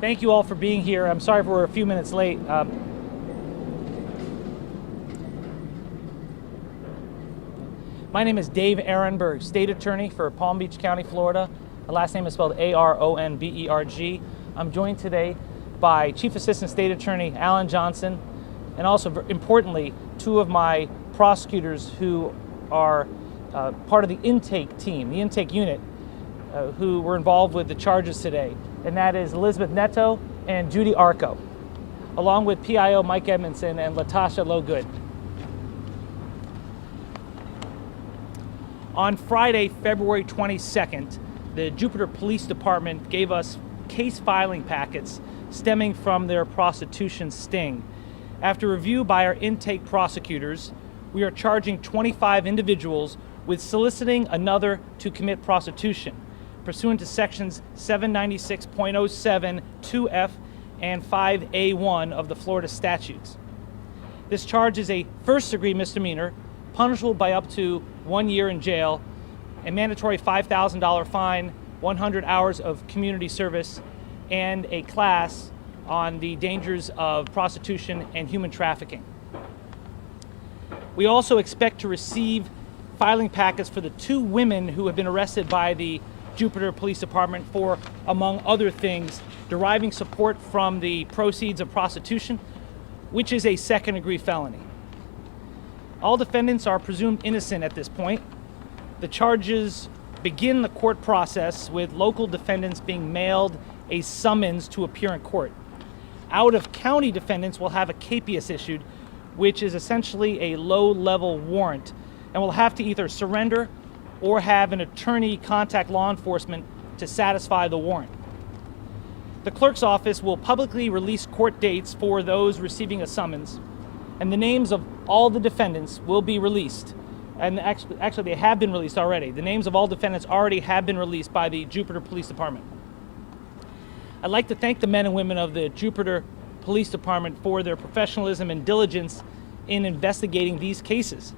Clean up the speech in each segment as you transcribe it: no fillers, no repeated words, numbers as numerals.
Thank you all for being here. I'm sorry if we're a few minutes late. My name is Dave Aronberg, State Attorney for Palm Beach County, Florida. My last name is spelled Aronberg. I'm joined today by Chief Assistant State Attorney Alan Johnson, and also, importantly, two of my prosecutors who are part of the intake team, the intake unit, who were involved with the charges today. And that is Elizabeth Neto and Judy Arco, along with PIO Mike Edmondson and Latasha Logood. On Friday, February 22nd, the Jupiter Police Department gave us case filing packets stemming from their prostitution sting. After review by our intake prosecutors, we are charging 25 individuals with soliciting another to commit prostitution, pursuant to sections 796.07, 2F, and 5A1 of the Florida statutes. This charge is a first-degree misdemeanor, punishable by up to 1 year in jail, a mandatory $5,000 fine, 100 hours of community service, and a class on the dangers of prostitution and human trafficking. We also expect to receive filing packets for the two women who have been arrested by the Jupiter Police Department for, among other things, deriving support from the proceeds of prostitution, which is a second-degree felony. All defendants are presumed innocent at this point. The charges begin the court process with local defendants being mailed a summons to appear in court. Out-of-county defendants will have a capias issued, which is essentially a low-level warrant, and will have to either surrender or have an attorney contact law enforcement to satisfy the warrant. The clerk's office will publicly release court dates for those receiving a summons, and the names of all the defendants will be released. And actually they have been released already. The names of all defendants already have been released by the Jupiter Police Department. I'd like to thank the men and women of the Jupiter Police Department for their professionalism and diligence in investigating these cases.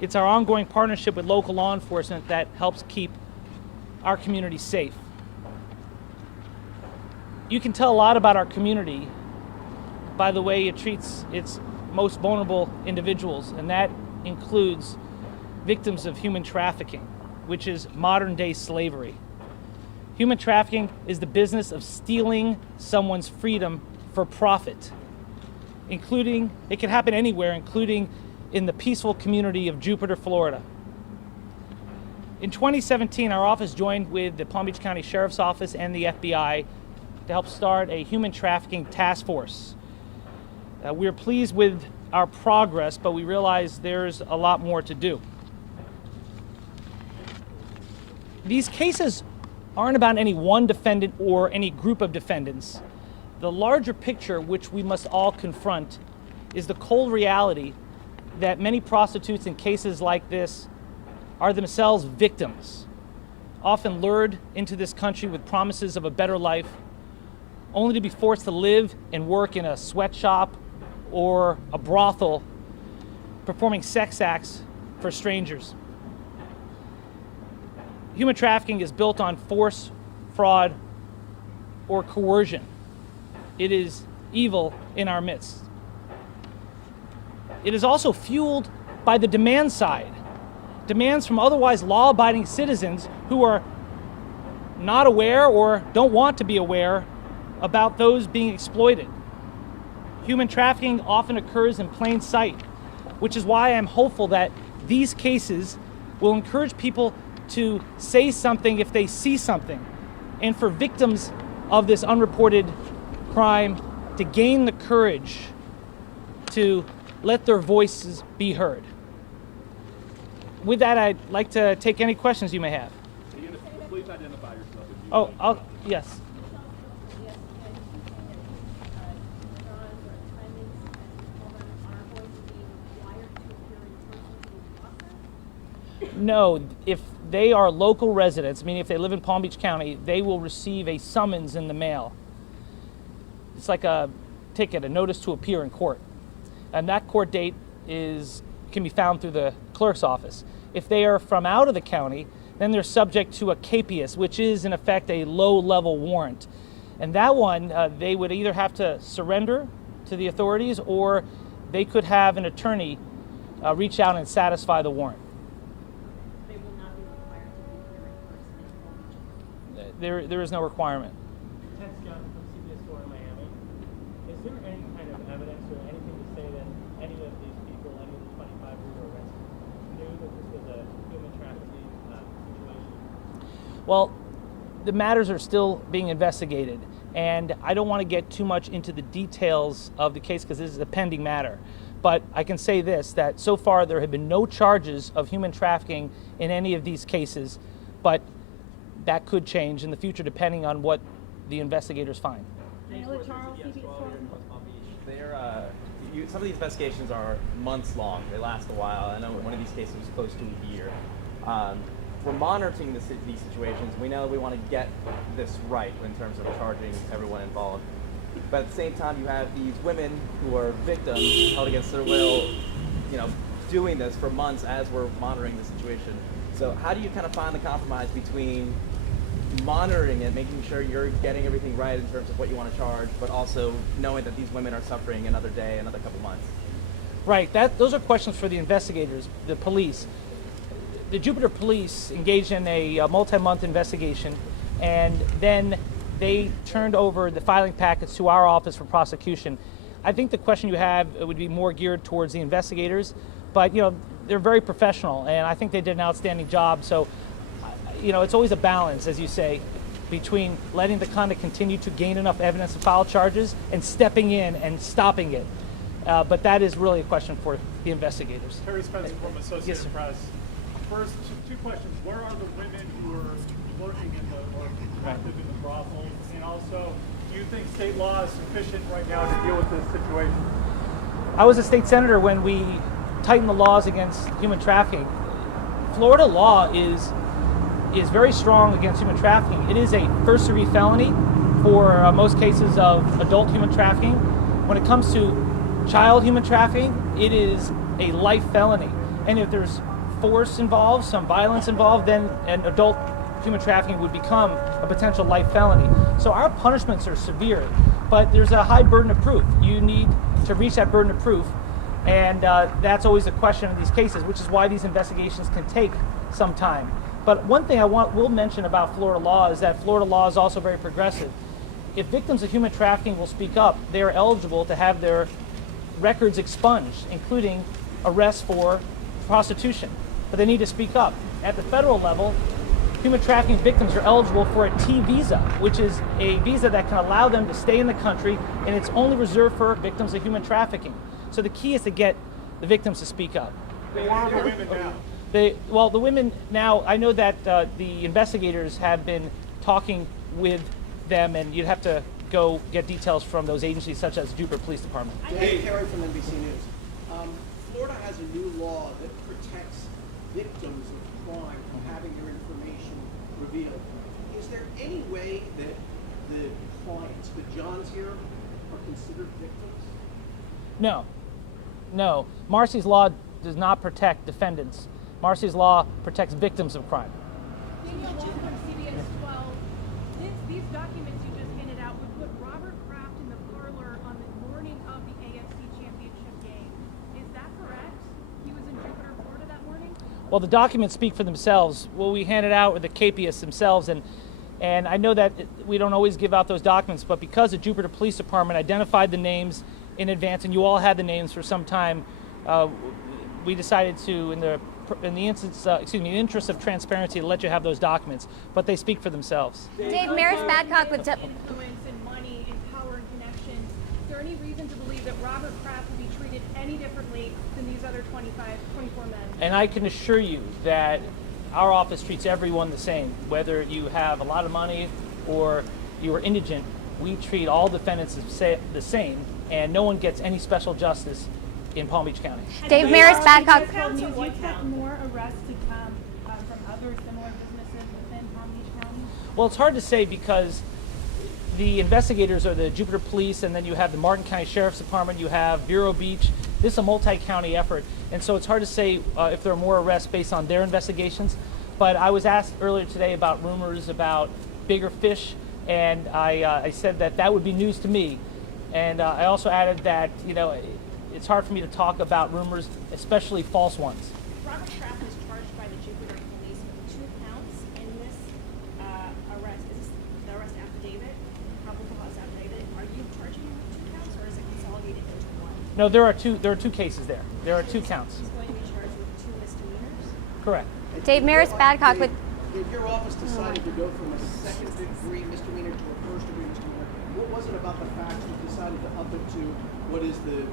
It's our ongoing partnership with local law enforcement that helps keep our community safe. You can tell a lot about our community by the way it treats its most vulnerable individuals, and that includes victims of human trafficking, which is modern-day slavery. Human trafficking is the business of stealing someone's freedom for profit, including, it can happen anywhere, including in the peaceful community of Jupiter, Florida. In 2017, our office joined with the Palm Beach County Sheriff's Office and the FBI to help start a human trafficking task force. We're pleased with our progress, but we realize there's a lot more to do. These cases aren't about any one defendant or any group of defendants. The larger picture, which we must all confront, is the cold reality that many prostitutes in cases like this are themselves victims, often lured into this country with promises of a better life, only to be forced to live and work in a sweatshop or a brothel, performing sex acts for strangers. Human trafficking is built on force, fraud, or coercion. It is evil in our midst. It is also fueled by the demand side. Demands from otherwise law-abiding citizens who are not aware or don't want to be aware about those being exploited. Human trafficking often occurs in plain sight, which is why I'm hopeful that these cases will encourage people to say something if they see something, and for victims of this unreported crime to gain the courage to let their voices be heard. With that, I'd like to take any questions you may have. Please identify yourself. Yes. No, if they are local residents, meaning if they live in Palm Beach County, they will receive a summons in the mail. It's like a ticket, a notice to appear in court. And that court date can be found through the clerk's office. If they are from out of the county, then they're subject to a capias, which is in effect a low-level warrant. And that one, they would either have to surrender to the authorities, or they could have an attorney reach out and satisfy the warrant. They will not be required to be here in person. There is no requirement. Ted Scott from CBS 4 in Miami. Is there any kind of evidence or anything to say that any of these people, any of the 25 who were arrested, knew that this was a human trafficking situation? Well, the matters are still being investigated, and I don't want to get too much into the details of the case because this is a pending matter. But I can say this, that so far there have been no charges of human trafficking in any of these cases, but that could change in the future depending on what the investigators find. Taylor Charles, CBS 4. Some of these investigations are months long. They last a while. I know one of these cases was close to a year. We're monitoring these situations. We know we want to get this right in terms of charging everyone involved. But at the same time, you have these women who are victims held against their will, doing this for months as we're monitoring the situation. So how do you kind of find the compromise between monitoring it, making sure you're getting everything right in terms of what you want to charge, but also knowing that these women are suffering another day, another couple months? Right, those are questions for the investigators, the police. The Jupiter police engaged in a multi-month investigation, and then they turned over the filing packets to our office for prosecution. I think the question you have would be more geared towards the investigators, but they're very professional, and I think they did an outstanding job. So, it's always a balance, as you say, between letting the conduct continue to gain enough evidence to file charges and stepping in and stopping it. But that is really a question for the investigators. Terry Spencer from Associated Yes, sir. Press. First, two questions. Where are the women who are working or active in the brothels? And also, do you think state law is sufficient right now to deal with this situation? I was a state senator when we tightened the laws against human trafficking. Florida law is very strong against human trafficking. It is a first-degree felony for most cases of adult human trafficking. When it comes to child human trafficking, it is a life felony. And if there's force involved, some violence involved, then an adult human trafficking would become a potential life felony. So our punishments are severe, but there's a high burden of proof. You need to reach that burden of proof, and that's always a question in these cases, which is why these investigations can take some time. But one thing will mention about Florida law is that Florida law is also very progressive. If victims of human trafficking will speak up, they are eligible to have their records expunged, including arrests for prostitution. But they need to speak up. At the federal level, human trafficking victims are eligible for a T visa, which is a visa that can allow them to stay in the country, and it's only reserved for victims of human trafficking. So the key is to get the victims to speak up. Who are the women now? The women now, I know that the investigators have been talking with them, and you'd have to go get details from those agencies such as Jupiter Police Department. Dave Carey from NBC News. Florida has a new law that protects victims of crime from having their information revealed. Is there any way that the clients, the Johns here, are considered victims? No. Marcy's law does not protect defendants. Marcy's law protects victims of crime. Daniel Wall from CBS 12. These documents you just handed out would put Robert Kraft in the parlor on the morning of the AFC Championship game. Is that correct? He was in Jupiter, Florida that morning? Well, the documents speak for themselves. What we handed out were the capias themselves, and I know that we don't always give out those documents, but because the Jupiter Police Department identified the names in advance, and you all had the names for some time, we decided to, in the interest of transparency, to let you have those documents, but they speak for themselves. Dave, Maris Badcock with influence and money and power and connections. Is there any reason to believe that Robert Kraft will be treated any differently than these other 24 men? And I can assure you that our office treats everyone the same, whether you have a lot of money or you are indigent. We treat all defendants the same, and no one gets any special justice in Palm Beach County. Dave, Maris Badcock. Do you expect more arrests to come from other similar businesses within Palm Beach County? Well, it's hard to say because the investigators are the Jupiter Police, and then you have the Martin County Sheriff's Department, you have Vero Beach. This is a multi-county effort, and so it's hard to say if there are more arrests based on their investigations. But I was asked earlier today about rumors about bigger fish, And I said that that would be news to me. And I also added that, it's hard for me to talk about rumors, especially false ones. Robert Kraft was charged by the Jupiter police with 2 counts in this arrest. Is this the arrest affidavit, probable cause affidavit? Are you charging him with 2 counts, or is it consolidated into one? No, there are two cases there. There are 2 counts. He's going to be charged with 2 misdemeanors? Correct. Dave Maris Badcock with. If your office decided to go from a second-degree misdemeanor to a first-degree misdemeanor, what was it about the facts that decided to up it to what is the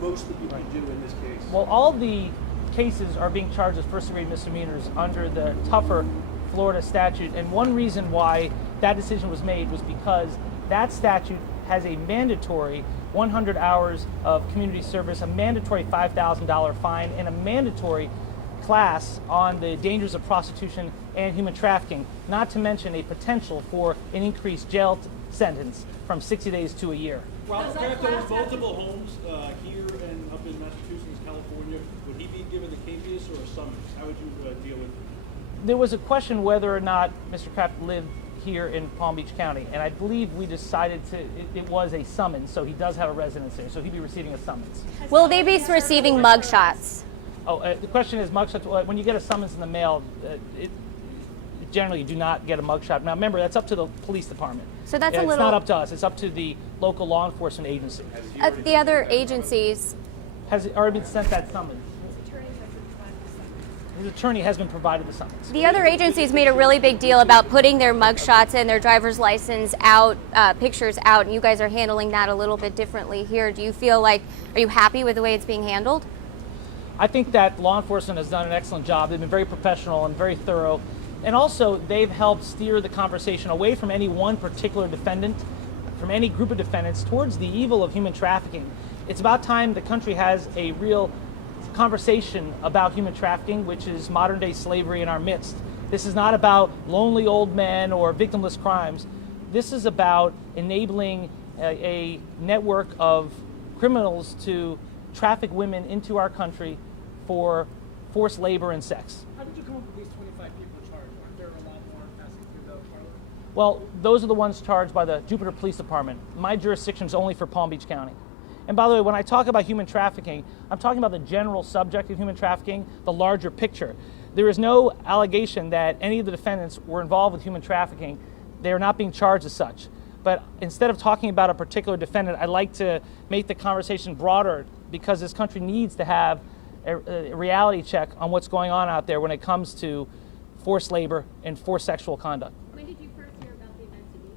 most that you can do in this case? Well, all the cases are being charged as first-degree misdemeanors under the tougher Florida statute. And one reason why that decision was made was because that statute has a mandatory 100 hours of community service, a mandatory $5,000 fine, and a mandatory class on the dangers of prostitution and human trafficking, not to mention a potential for an increased jail sentence from 60 days to a year. Robert Kraft owns multiple homes here and up in Massachusetts, California. Would he be given the capias or a summons? How would you deal with it? There was a question whether or not Mr. Kraft lived here in Palm Beach County, and I believe we decided it was a summons, so he does have a residence there, so he'd be receiving a summons. Will they be receiving mugshots? The question is mugshots. When you get a summons in the mail, generally you do not get a mugshot. Now remember, that's up to the police department. So that's it's a little. not up to us. It's up to the local law enforcement agency. The other agencies. Has already been sent that summons. His attorney has been provided the summons. The other agencies made a really big deal about putting their mugshots and their driver's license out, pictures out, and you guys are handling that a little bit differently here. Do you feel like, are you happy with the way it's being handled? I think that law enforcement has done an excellent job. They've been very professional and very thorough. And also, they've helped steer the conversation away from any one particular defendant, from any group of defendants, towards the evil of human trafficking. It's about time the country has a real conversation about human trafficking, which is modern-day slavery in our midst. This is not about lonely old men or victimless crimes. This is about enabling a network of criminals to traffic women into our country for forced labor and sex. How did you come up with these 25 people charged? Aren't there a lot more passing through the parlor? Well, those are the ones charged by the Jupiter Police Department. My jurisdiction is only for Palm Beach County. And by the way, when I talk about human trafficking, I'm talking about the general subject of human trafficking, the larger picture. There is no allegation that any of the defendants were involved with human trafficking. They are not being charged as such. But instead of talking about a particular defendant, I'd like to make the conversation broader, because this country needs to have a reality check on what's going on out there when it comes to forced labor and forced sexual conduct. When did you first hear about the investigation?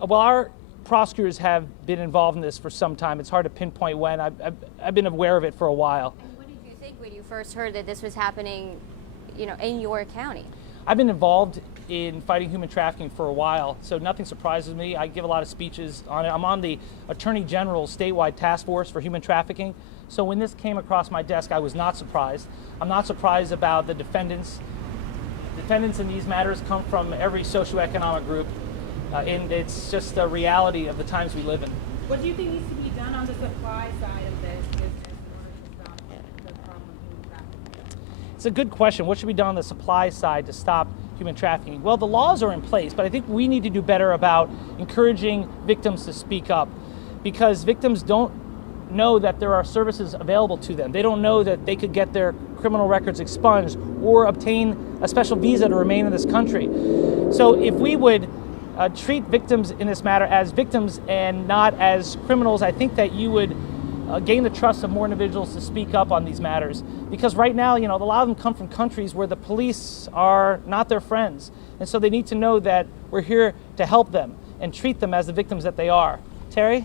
Well, our prosecutors have been involved in this for some time. It's hard to pinpoint when. I've been aware of it for a while. And what did you think when you first heard that this was happening, in your county? I've been involved in fighting human trafficking for a while, so nothing surprises me. I give a lot of speeches on it. I'm on the Attorney General's statewide task force for human trafficking. So when this came across my desk, I was not surprised. I'm not surprised about the defendants. Defendants in these matters come from every socioeconomic group, and it's just a reality of the times we live in. What do you think needs to be done on the supply side of this business in order to stop the problem of human trafficking? It's a good question. What should be done on the supply side to stop human trafficking? Well, the laws are in place, but I think we need to do better about encouraging victims to speak up, because victims don't know that there are services available to them. They don't know that they could get their criminal records expunged or obtain a special visa to remain in this country. So if we would treat victims in this matter as victims and not as criminals, I think that you would gain the trust of more individuals to speak up on these matters. Because right now, a lot of them come from countries where the police are not their friends. And so they need to know that we're here to help them and treat them as the victims that they are. Terry?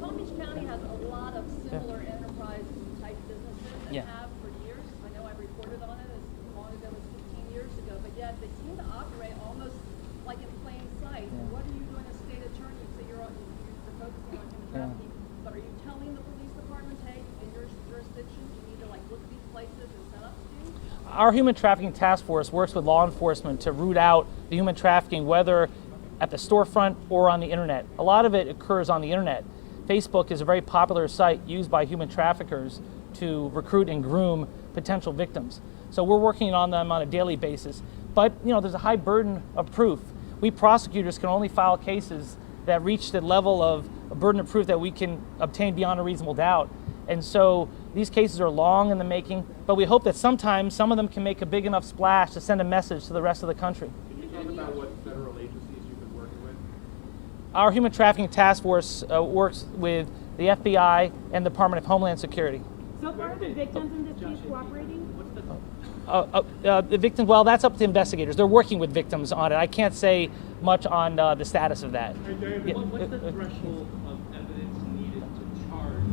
Palm Beach County has a lot of similar enterprise-type businesses that have for years. I know I reported on it as long ago as 15 years ago, but yet they seem to operate almost like in plain sight. What are you doing as state attorney? So you're focusing on human trafficking, but are you telling the police department, hey, in your jurisdiction, you need to look at these places and set up things? Our human trafficking task force works with law enforcement to root out the human trafficking, whether at the storefront or on the internet. A lot of it occurs on the internet. Facebook is a very popular site used by human traffickers to recruit and groom potential victims. So we're working on them on a daily basis. But there's a high burden of proof. we prosecutors can only file cases that reach the level of a burden of proof that we can obtain beyond a reasonable doubt. And so these cases are long in the making, but we hope that sometimes some of them can make a big enough splash to send a message to the rest of the country. Can you talk about what federal agencies you've been working with? Our Human Trafficking Task Force works with the FBI and the Department of Homeland Security. So far, are the victims in this case cooperating? The victims, well, that's up to investigators. They're working with victims on it. I can't say much on the status of that. Hey, David, Yeah. What's the threshold of evidence needed to charge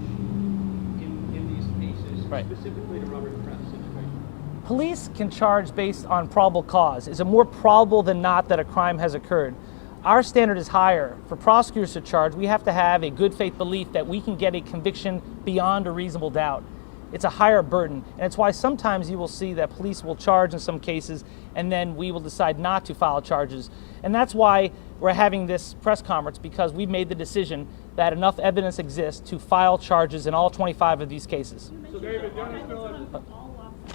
in these cases, Right. specifically to Robert Kraft's situation? Police can charge based on probable cause. Is it more probable than not that a crime has occurred? Our standard is higher. For prosecutors to charge, we have to have a good faith belief that we can get a conviction beyond a reasonable doubt. It's a higher burden, and it's why sometimes you will see that police will charge in some cases, and then we will decide not to file charges. And that's why we're having this press conference, because we've made the decision that enough evidence exists to file charges in all 25 of these cases. so David, Dennis Miller,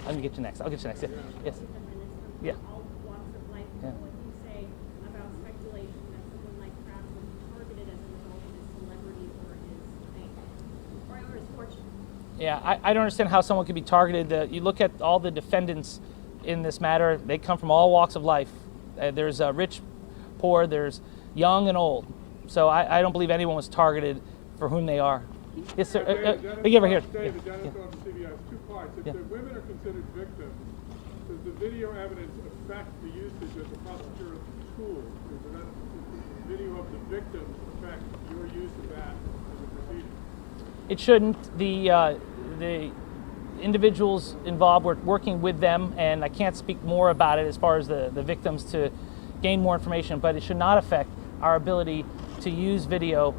Let me get you next. I'll get you next. Yes. Yeah. All walks of life. Yeah. What would you say about speculation that someone like Kraft was targeted as a result of his celebrity or his fame or his fortune? Yeah, I don't understand how someone could be targeted. You look at all the defendants in this matter, they come from all walks of life. There's rich, poor, there's young and old. So I don't believe anyone was targeted for whom they are. Yes, sir. Give her here. David, Yeah. Dennis on CBS, 2 parts. If Yeah. the women are considered victims, does the video evidence affect the usage of the prosecutorial tool? Does the video of the victims affect your use of that as a proceeding? It shouldn't. The individuals involved, we're working with them, and I can't speak more about it as far as the victims to gain more information, but it should not affect our ability to use video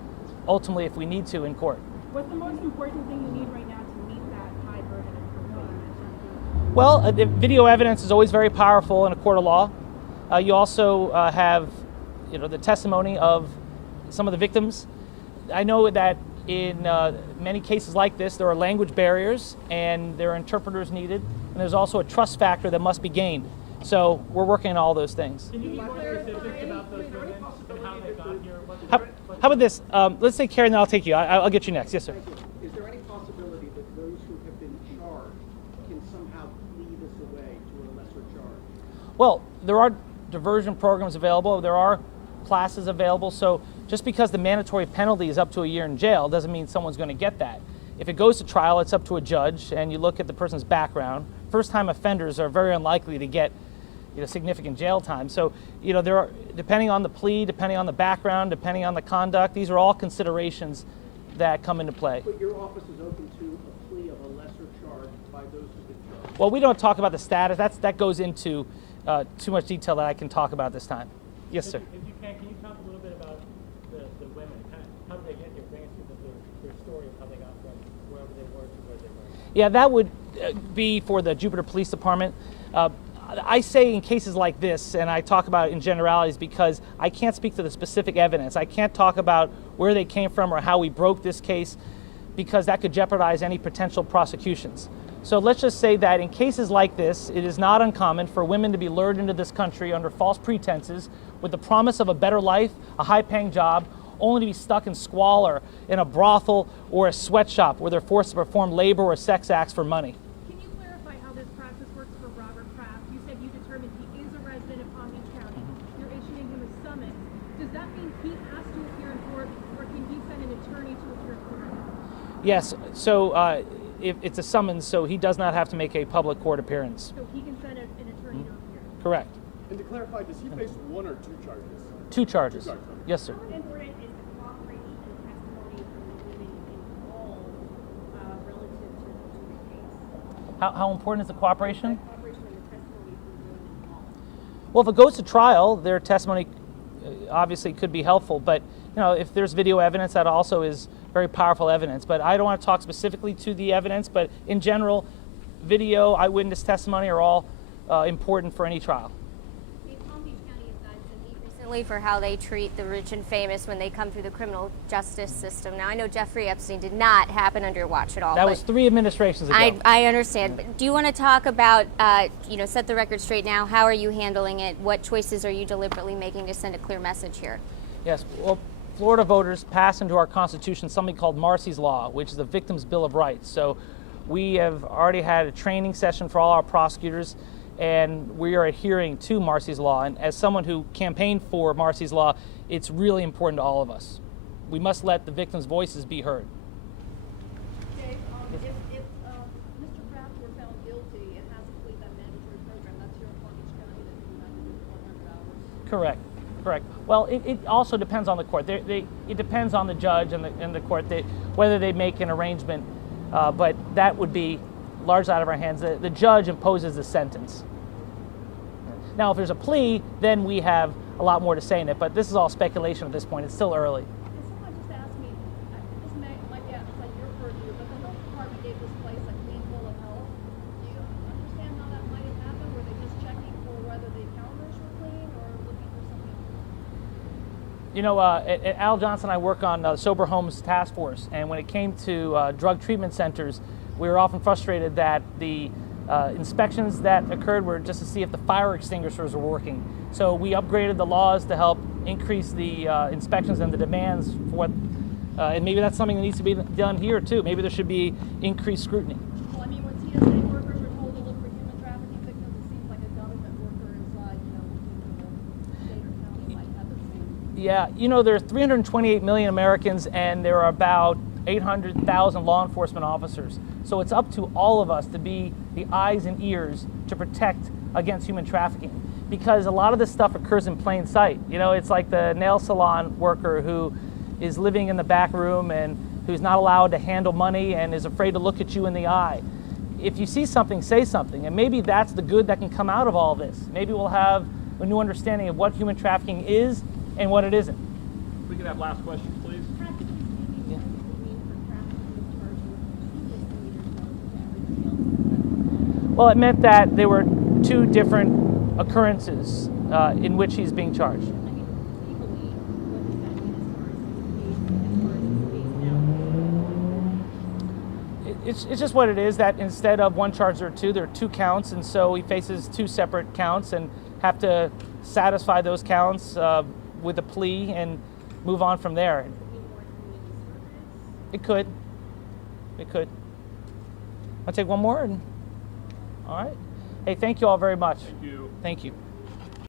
ultimately if we need to in court. What's the most important thing you need right now to meet that high burden of proof? Well, the video evidence is always very powerful in a court of law. You also have, the testimony of some of the victims. I know that in many cases like this, there are language barriers and there are interpreters needed, and there's also a trust factor that must be gained. So we're working on all those things. Can you be more specific about those women and how they got here? How about this? Let's say Karen, then I'll take you. I'll get you next. Yes, sir. Thank you. Is there any possibility that those who have been charged can somehow flee this away to a lesser charge? Well, there are diversion programs available. There are classes available. So just because the mandatory penalty is up to a year in jail doesn't mean someone's going to get that. If it goes to trial, it's up to a judge, and you look at the person's background. First-time offenders are very unlikely to get significant jail time. So, there are, depending on the plea, depending on the background, depending on the conduct, these are all considerations that come into play. But your office is open to a plea of a lesser charge by those who've been charged? Well, we don't talk about the status. That goes into too much detail that I can talk about this time. Yes, sir. If you can you talk a little bit about the women? How did they get here? Bring us through their story of how they got from wherever they were to where they were. Yeah, that would be for the Jupiter Police Department. I say in cases like this, and I talk about it in generalities because I can't speak to the specific evidence. I can't talk about where they came from or how we broke this case because that could jeopardize any potential prosecutions. So let's just say that in cases like this, it is not uncommon for women to be lured into this country under false pretenses with the promise of a better life, a high-paying job, only to be stuck in squalor in a brothel or a sweatshop where they're forced to perform labor or sex acts for money. Can you clarify how this practice works for Robert Kraft? You said you determined he is a resident of Palm Beach County. You're issuing him a summons. Does that mean he has to appear in court, or can he send an attorney to appear in court? Yes, so if it's a summons, so he does not have to make a public court appearance. So he can send an attorney to appear? Correct. And to clarify, does he face 1 or 2 charges? 2 charges. 2 charges. Yes, sir. How important is the cooperation and testimony from the women involved relative to the case? How important is the cooperation? Cooperation and the testimony from the women involved. Well, if it goes to trial, their testimony obviously could be helpful, but if there's video evidence, that also is very powerful evidence. But I don't want to talk specifically to the evidence, but in general, video, eyewitness testimony are all important for any trial. Palm Beach County has gotten some heat recently For how they treat the rich and famous when they come through the criminal justice system. Now, I know Jeffrey Epstein did not happen under your watch at all. That was 3 administrations ago. I understand. But do you want to talk about, set the record straight now? How are you handling it? What choices are you deliberately making to send a clear message here? Yes. Well, Florida voters passed into our Constitution something called Marsy's Law, which is the Victim's Bill of Rights. So we have already had a training session for all our prosecutors, and we are adhering to Marsy's Law. And as someone who campaigned for Marsy's Law, it's really important to all of us. We must let the victims' voices be heard. Dave, if Mr. Kraft were found guilty and has to complete that mandatory program, that's here in Palm Beach County that you have to do 400 hours. Correct. Well, it also depends on the court. It depends on the judge and the court whether they make an arrangement, but that would be largely out of our hands. The judge imposes the sentence. Now, if there's a plea, then we have a lot more to say in it, but this is all speculation at this point. It's still early. Can someone just ask me, this might be outside your purview, but the health department gave this place a clean bill of health. Do you understand how that might have happened? Were they just checking for whether the counters were clean or looking for something else? You know, Al Johnson and I work on the Sober Homes Task Force, and when it came to drug treatment centers, we were often frustrated that the inspections that occurred were just to see if the fire extinguishers were working. So we upgraded the laws to help increase the inspections and the demands for what, and maybe that's something that needs to be done here too. Maybe there should be increased scrutiny. Well, I mean, when TSA workers are told to look for human trafficking victims, it seems like a government worker inside, the state or county might have the same. Yeah, you know, there are 328 million Americans, and there are about 800,000 law enforcement officers. So it's up to all of us to be the eyes and ears to protect against human trafficking, because a lot of this stuff occurs in plain sight. You know, it's like the nail salon worker who is living in the back room and who's not allowed to handle money and is afraid to look at you in the eye. If you see something, say something, and maybe that's the good that can come out of all this. Maybe we'll have a new understanding of what human trafficking is and what it isn't. We can have last questions, please. Well, it meant that there were 2 different occurrences in which he's being charged. It's just what it is, that instead of 1 charge, there are 2 counts, and so he faces 2 separate counts and have to satisfy those counts with a plea and move on from there. It could. I'll take one more. All right. Hey, thank you all very much. Thank you. Thank you.